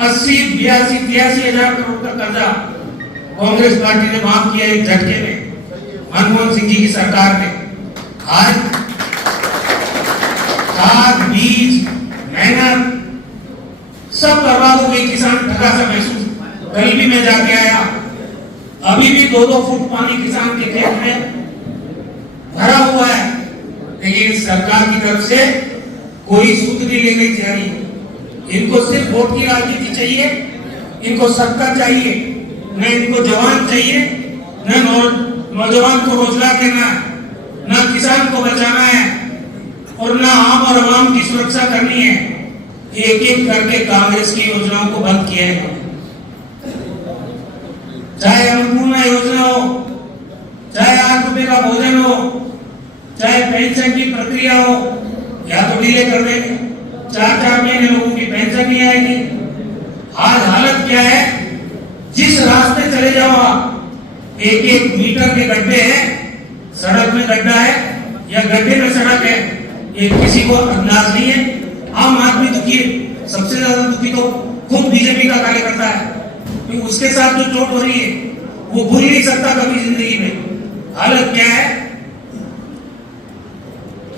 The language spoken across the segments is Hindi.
80, 82, 83 हजार करोड़ का कर्जा कांग्रेस पार्टी ने माफ किया एक झटके में, मनमोहन सिंह जी की सरकार ने। आज खाद, बीज, मेहनत सब बर्बाद हो गई, किसान ठगा सा महसूस। कल भी मैं जाके आया, अभी भी 2-2 फुट पानी किसान के खेत में भरा हुआ है, लेकिन सरकार की तरफ से कोई सूद नहीं ले गई जा रही। इनको सिर्फ वोट की राजनीति चाहिए, इनको सत्ता चाहिए, न इनको जवान चाहिए, न नौजवान को रोजगार देना है, न किसान को बचाना है, और न आम और अवाम की सुरक्षा करनी है। एक एक करके कांग्रेस की योजनाओं को बंद किया है, चाहे अन्नपूर्णा योजना हो, चाहे 8 रुपए का भोजन हो, चाहे पेंशन की प्रक्रिया हो, या तो डिले कर देंगे, 4-4 महीने लोगों की पेंशन नहीं आएगी। आज हालत क्या है, जिस रास्ते चले जाओ आप, 1-1 मीटर के गड्ढे हैं, सड़क में गड्ढा है या गड्ढे में सड़क है, ये किसी को अंदाज नहीं है। आम आदमी दुखी है, सबसे ज्यादा दुखी तो खुद बीजेपी का कार्यकर्ता है, क्योंकि उसके साथ जो चोट हो रही है वो भूल नहीं सकता कभी जिंदगी में। हालत क्या है,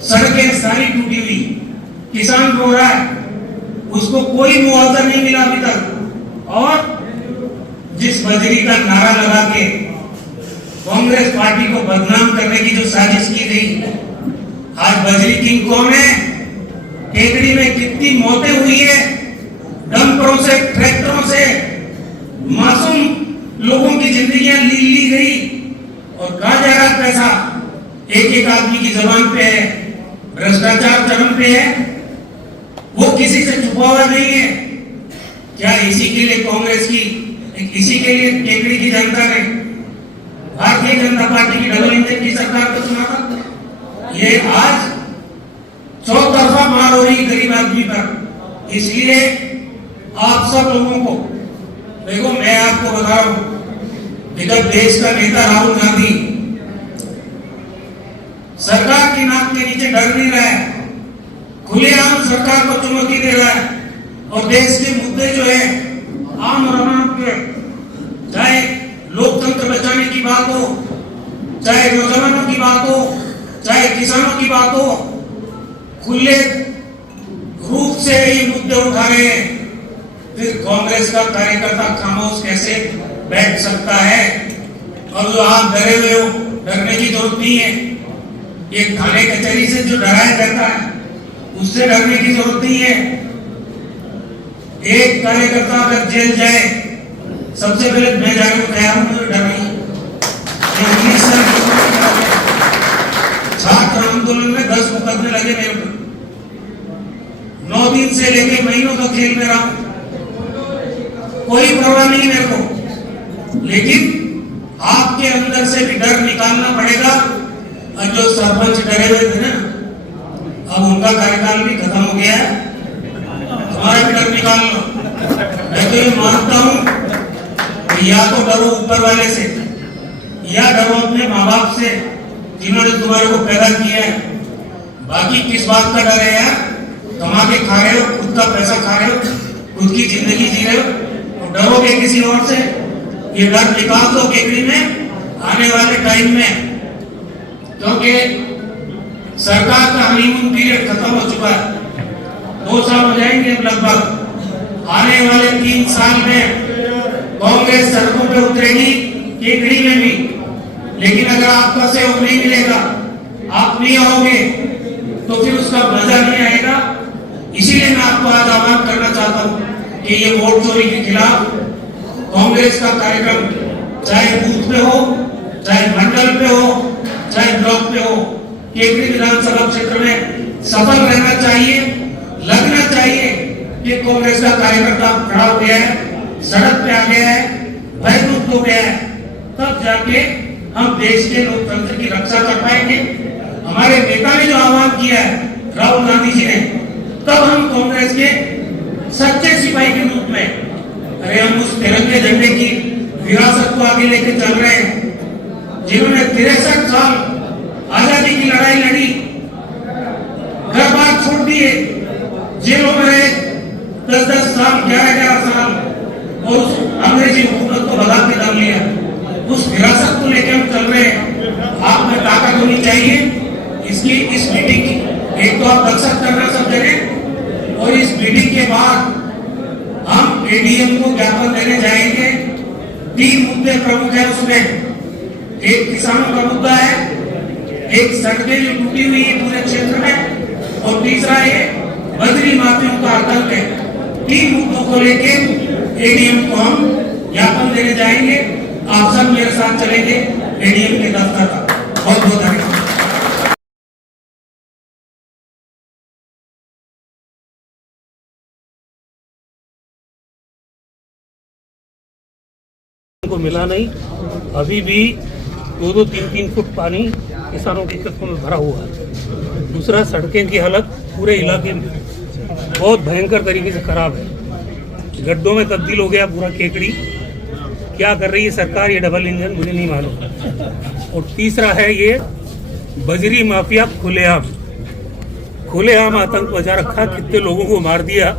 सड़कें सारी टूटी हुई, किसान रो रहा है, उसको कोई मुआवजा नहीं मिला अभी तक। और जिस बजरी का नारा लगा के कांग्रेस पार्टी को बदनाम करने की जो साजिश की गई, आज बजरी किंग कौन है? टेकड़ी में कितनी मौतें हुई है, डंपरों से, ट्रैक्टरों से मासूम लोगों की जिंदगियां ली गई, और कहा जा रहा पैसा एक आदमी की जबान पे है, भ्रष्टाचार चरम पे है, वो किसी से छुपा हुआ नहीं है। क्या इसी के लिए कांग्रेस की, इसी के लिए टेकड़ी की जनता ने भारतीय जनता पार्टी की डबल इंजन की सरकार को चुना था? ये आज चौतरफा मार हो रही गरीब आदमी पर। इसलिए आप सब लोगों को देखो, मैं आपको बता रहा हूं, विगत देश का नेता राहुल गांधी सरकार की नाक के नीचे डर नहीं रहा है, खुलेआम सरकार को चुनौती दे रहा है, और देश के मुद्दे जो है आम और अवाम के, चाहे लोकतंत्र बचाने की बात हो, चाहे नौजवानों की बात हो, चाहे किसानों की बात हो, खुले रूप से ये मुद्दे उठा रहे हैं। फिर कांग्रेस का कार्यकर्ता खामोश कैसे बैठ सकता है? और जो आप डरे हुए हो, डरने की जरूरत नहीं है। ये थाने कचहरी से जो डराया जाता है, उससे डरने की जरूरत नहीं है। एक कार्यकर्ता अगर जेल जाए, सबसे पहले मैं जाने को तैयार हूं, मुझे डर नहीं। 19 साल छात्र आंदोलन में 10 मुकदमे लगे मेरे ऊपर, 9 दिन से लेके महीनों तक जेल में रहा, कोई परवाह नहीं मेरे को। लेकिन आपके अंदर से भी डर निकालना पड़ेगा। और जो सरपंच डरे हुए थे ना, अब उनका कार्यकाल भी खत्म हो गया है, तुम्हारा भी डर निकाल लो। मैं तो ये मानता हूं कि या तो डरो ऊपर वाले से, या डरो अपने माँ बाप से जिन्होंने तुम्हारे को पैदा किया है। बाकी किस बात का डर है यार? कमा के खा रहे हो, खुद का पैसा खा रहे हो, खुद की जिंदगी जी रहे हो, और डरोगे किसी और से? ये डर निकाल दो टेकड़ी में आने वाले टाइम में, क्योंकि सरकार का हनीमून पीरियड खत्म हो चुका है। 2 साल हो जाएंगे लगभग। आने वाले 3 साल में कांग्रेस सड़कों पे उतरेगी, टेकड़ी में भी। लेकिन अगर आपका सहयोग नहीं मिलेगा, आप नहीं आओगे, तो फिर उसका मजा नहीं आएगा। इसीलिए मैं आपको आज आह्वान करना चाहता हूं कि ये वोट चोरी के खिलाफ कांग्रेस का कार्यक्रम, चाहे बूथ पे हो, चाहे मंडल पे हो, चाहे ब्लॉक पे हो, टेकड़ी विधानसभा क्षेत्र में सफल रहना चाहिए। लगना चाहिए कि कांग्रेस का कार्यकर्ता खड़ा हो गया है, सड़क पे आ गया है, भयमुक्त हो गया है, तब जाके हम देश के लोकतंत्र की रक्षा कर पाएंगे। हमारे नेता ने जो आह्वान किया है राहुल गांधी जी ने, तब हम कांग्रेस के सच्चे सिपाही के रूप में, अरे हम उस तिरंगे झंडे की विरासत को आगे लेके चल रहे हैं, जिन्होंने 63 साल आजादी की लड़ाई लड़ी, घर बार छोड़ दिए, जेलों में रहे 10-10 साल, 11-11 साल, और उस अंग्रेजी हुकूमत को भगा के डाल लिया। उस विरासत को लेकर हम चल रहे हैं। आप में ताकत होनी चाहिए इसकी, इस मीटिंग की। एक तो आप दक्षत करना सब जगह, और इस मीटिंग के बाद हम एडीएम को ज्ञापन देने जाएंगे। 3 मुद्दे प्रमुख है उसमें। एक किसानों का मुद्दा है, एक सड़कें जो टूटी हुई है पूरे क्षेत्र में, और तीसरा है बजरी माफियों का आतंक है। 3 मुद्दों को लेके एडीएम को हम ज्ञापन देने जाएंगे। आप सब मेरे साथ चलेंगे एडीएम के दफ्तर तक। बहुत बहुत धन्यवाद। को मिला नहीं, अभी भी 2-2, 3-3 फुट पानी किसानों के खेतों में भरा हुआ है। दूसरा, सड़कें की हालत पूरे इलाके में बहुत भयंकर तरीके से खराब है। गड्ढों में तब्दील हो गया पूरा केकड़ी। क्या कर रही है सरकार, ये डबल इंजन, मुझे नहीं मालूम। और तीसरा है ये बजरी माफिया खुलेआम आतंक बचा रखा। कितने लोगों को मार दिया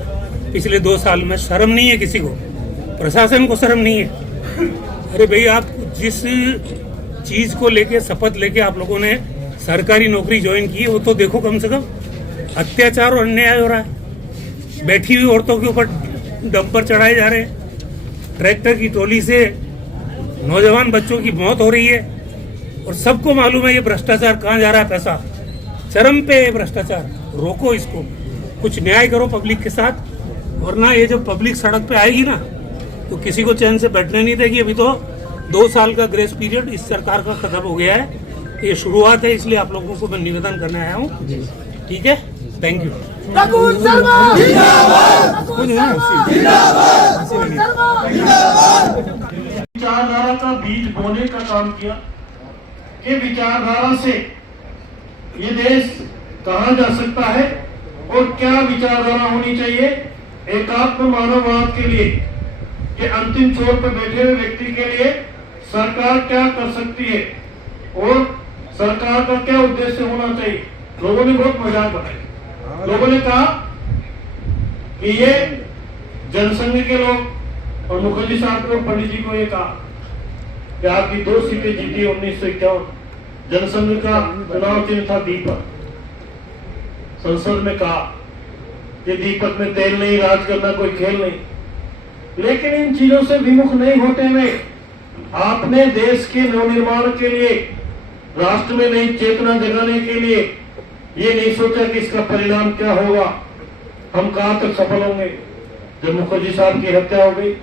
पिछले 2 साल में। शर्म नहीं है किसी को, प्रशासन को शर्म नहीं है। अरे भाई, आप जिस चीज को लेके शपथ लेके आप लोगों ने सरकारी नौकरी ज्वाइन की, वो तो देखो कम से कम। अत्याचार और अन्याय हो रहा है। बैठी हुई औरतों के ऊपर डंपर चढ़ाए जा रहे हैं। ट्रैक्टर की ट्रॉली से नौजवान बच्चों की मौत हो रही है। और सबको मालूम है ये भ्रष्टाचार कहाँ जा रहा है। पैसा चरम पे है भ्रष्टाचार। रोको इसको, कुछ न्याय करो पब्लिक के साथ, वरना ये जब पब्लिक सड़क पे आएगी ना तो किसी को चैन से बैठने नहीं देगी। अभी तो 2 साल का ग्रेस पीरियड इस सरकार का खत्म हो गया है। ये शुरुआत है, इसलिए आप लोगों को मैं निवेदन करने आया हूँ। ठीक है, थैंक यू। विचारधारा का बीज बोने का काम किया कि विचारधारा से ये देश कहाँ जा सकता है और क्या विचारधारा होनी चाहिए एकात्म मानववाद के लिए, कि अंतिम छोर पर बैठे हुए व्यक्ति के लिए सरकार क्या कर सकती है और सरकार का क्या उद्देश्य होना चाहिए। लोगों ने बहुत मजाक बनाया। लोगों ने कहा कि ये जनसंघ के लोग और मुखर्जी साहब को, पंडित जी को ये कहा कि आपकी 2 सीटें जीती 1951। जनसंघ का चुनाव चिन्ह था दीपक। संसद में कहा कि दीपक में तेल नहीं, राज करना कोई खेल नहीं। लेकिन इन चीजों से विमुख नहीं होते हुए आपने देश के नवनिर्माण के लिए, राष्ट्र में नई चेतना जगाने के लिए ये नहीं सोचा कि इसका परिणाम क्या होगा, हम कहां तक सफल होंगे। जब मुखर्जी साहब की हत्या हो गई,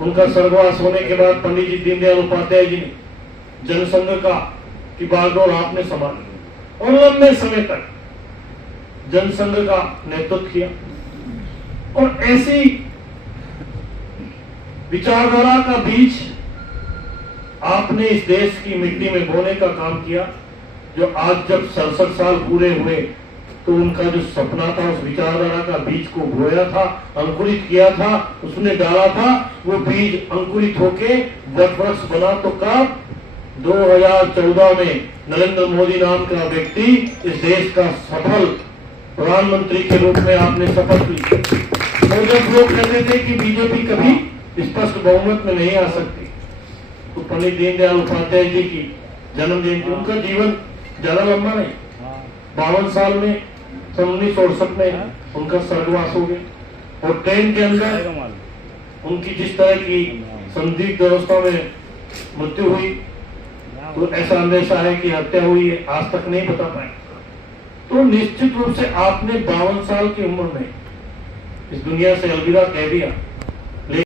उनका स्वर्गवास होने के बाद पंडित जी दीनदयाल उपाध्याय जी ने जनसंघ का की बागडोर आपने संभाली और लंबे समय तक जनसंघ का नेतृत्व किया। और ऐसी विचारधारा का बीज आपने इस देश की मिट्टी में बोने का काम किया, जो आज जब 67 साल पूरे हुए तो उनका जो सपना था, उस विचारधारा का बीज को बोया था, अंकुरित किया था, उसने डाला था, वो बीज अंकुरित होके वटवृक्ष बना। तो कब 2014 में नरेंद्र मोदी नाम का व्यक्ति इस देश का सफल प्रधानमंत्री के रूप में आपने शपथ ली। और जब लोग कहते थे कि बीजेपी कभी स्पष्ट बहुमत में नहीं आ सकती, तो पंडित दीनदयाल उपाध्याय जी की जन्म जयंती, उनका जीवन ज्यादा लंबा नहीं, 52 साल में 1968 में उनका स्वर्गवास हो गया। और ट्रेन के अंदर उनकी जिस तरह की संदिग्ध अवस्था में मृत्यु हुई, तो ऐसा अंदेशा है कि हत्या हुई है, आज तक नहीं बता पाए। तो निश्चित रूप से आपने 52 साल की उम्र में इस दुनिया से अलविदा कह दिया।